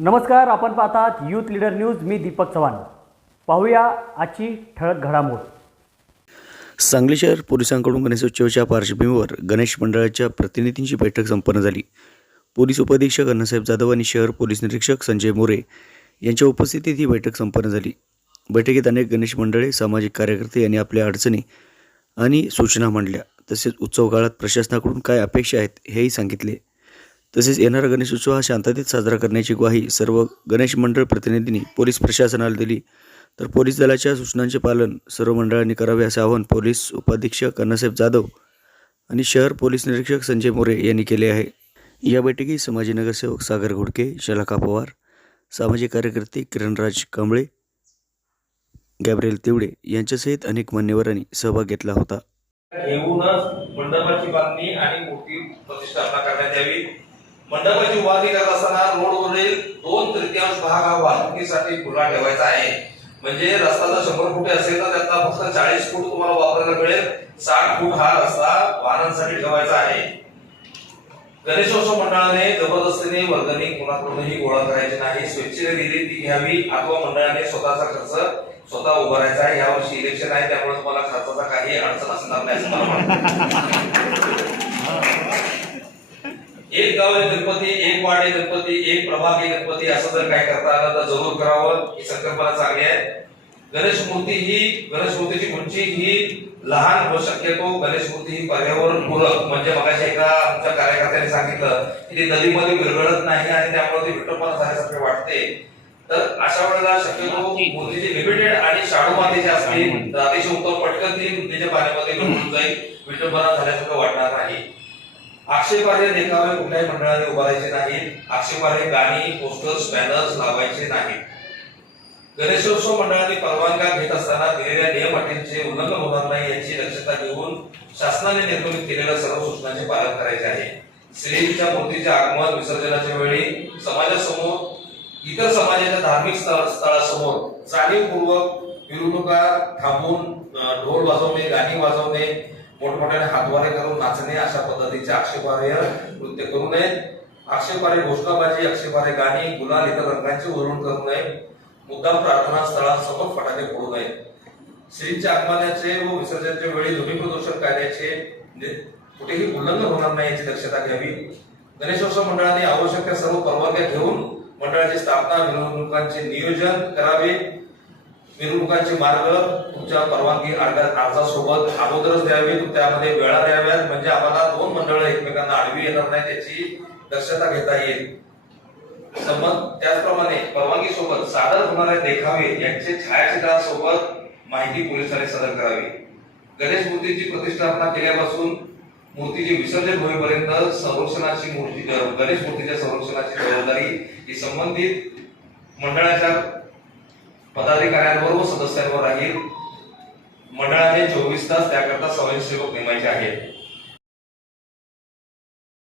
नमस्कार आपण पाहतात यूथ लीडर न्यूज मी दीपक चव्हाण. पाहूया आजची ठळक घडामोड. सांगली शहर पोलिसांकडून गणेशोत्सवाच्या पार्श्वभूमीवर गणेश मंडळाच्या प्रतिनिधींची बैठक संपन्न झाली. पोलीस उपाधीक्षक अण्णासाहेब जाधव आणि शहर पोलीस निरीक्षक संजय मोरे यांच्या उपस्थितीत ही बैठक संपन्न झाली. बैठकीत अनेक गणेश मंडळे सामाजिक कार्यकर्ते यांनी आपल्या अडचणी आणि सूचना मांडल्या. तसेच उत्सव काळात प्रशासनाकडून काय अपेक्षा आहेत हेही सांगितले. तसेच येणारा गणेश उत्सव हा शांततेत साजरा करण्याची ग्वाही सर्व गणेश मंडळ प्रतिनिधींनी पोलीस प्रशासनाला दिली. तर पोलीस दलाच्या सूचनांचे पालन सर्व मंडळांनी करावे असे आवाहन पोलीस उपाधीक्षक अण्णासाहेब जाधव आणि शहर पोलीस निरीक्षक संजय मोरे यांनी केले आहे. या बैठकीत समाजी नगरसेवक सागर घोडके शलाका पवार सामाजिक कार्यकर्ते किरणराज कांबळे गॅब्रियल तिवडे यांच्यासहित अनेक मान्यवरांनी सहभाग घेतला होता. घेऊनच मंडपाची बांधणी आणि मूर्ती प्रतिष्ठापना करण्यात यावी. मंडपाची उभारणी करत असताना रोडवरील दोन तृतीयांश भाग हा वाहतुकीसाठी खुला ठेवायचा आहे. म्हणजे रस्ता जर शंभर फुटे असेल तर त्यातला फक्त चाळीस फूट तुम्हाला वापरायला मिळेल. साठ फूट हा रस्ता वाहनांसाठी ठेवायचा आहे. गणेशोत्सव मंडळाने जबरदस्तीने वर्गणी कोणाकडूनही गोळा करायची नाही. स्वेच्छेने दिली ती घ्यावी अथवा मंडळाने स्वतःचा खर्च स्वतः उभारायचा आहे. यावर्षी इलेक्शन आहे त्यामुळे तुम्हाला खर्चाचा काही अडचण असणार नाही असं मला वाटतं. एक गाव गणपती एक आहे गणपती एक प्रभाग आहे गणपती असं जर काय करता आलं तर जरूर करावं. ही संकल्पना चांगली आहे. गणेश मूर्ती ही गणेश मूर्तीची उंची ही लहान व शक्यतो गणेश मूर्ती ही पर्यावरण पूरक म्हणजे मगाशी एका आमच्या कार्यकर्त्यांनी सांगितलं की ती नदीमध्ये विरघळत नाही आणि त्यामुळे ती विटंबना झाल्यासारखे वाटते. तर अशा वेळेला शक्यतो मूर्तीची लिमिटेड आणि शाडू मातीची असतील तर अतिशय उत्तम पटकन ती नदीच्या पाण्यामध्ये विरघळून जाईल. विटंबना झाल्यासारखं वाटणार नाही. आक्षेपार्ह देखावे कुठल्याही मंडळाने उभारायचे नाहीत. आक्षेपार्ह गाणी पोस्टर्स बॅनर्स लावायचे नाहीत. गणेशोत्सव मंडळाने परवानग्या घेत असताना दिलेल्या नियम अटींचे उल्लंघन होणार नाही याची दक्षता घेऊन शासनाने निर्गमित केलेल्या सर्व सूचनांचे पालन करायचे आहे. श्रीच्या मूर्तीचे आगमन विसर्जनाच्या वेळी समाजासमोर इतर समाजाच्या धार्मिक स्थळ- स्थळासमोर जाणीवपूर्वक मिरवणुका थांबून ढोल वाजवणे गाणी वाजवणे मोठमोठ्याने हातवारे करून नाचणे अशा पद्धतीचे आक्षेपार्ह नृत्य करू नये. आक्षेपार्ह घोषणाबाजी आक्षेपार्ह गाणी गुलाल इतर रंगांचे उधळून करू नये. मुद्दाम प्रार्थना स्थळासमोर फटाके फोडू नये. श्रींच्या आगमनाचे व विसर्जनाच्या वेळी ध्वनी प्रदूषण कायद्याचे कुठेही उल्लंघन होणार नाही याची दक्षता घ्यावी. गणेशोत्सव मंडळाने आवश्यक त्या सर्व परवानग्या घेऊन मंडळाची स्थापना मिरवणुकांचे नियोजन करावे. मिरवणुकांचे मार्ग तुमच्या परवानगी अर्जासोबत अगोदरच द्यावे त्यामध्ये वेळा द्याव्यात. म्हणजे आम्हाला दोन मंडळ एकमेकांना आडवी येणार नाही त्याची दक्षता घेता येईल. संबंध त्याचप्रमाणे परवानगी सोबत सादर होणारे देखावे यांचे छायाचित्रासोबत माहिती पोलिसांनी सादर करावी. गणेश मूर्तीची प्रतिष्ठापना केल्यापासून मूर्तीचे विसर्जन होईपर्यंत संरक्षणाची मूर्ती गणेश मूर्तीच्या संरक्षणाची जबाबदारी ही संबंधित मंडळाच्या पदाधिकाऱ्यांवर व सदस्यांवर राहील. मंडळाने चोवीस तास त्याकरता स्वयंसेवक नेमायचे आहेत.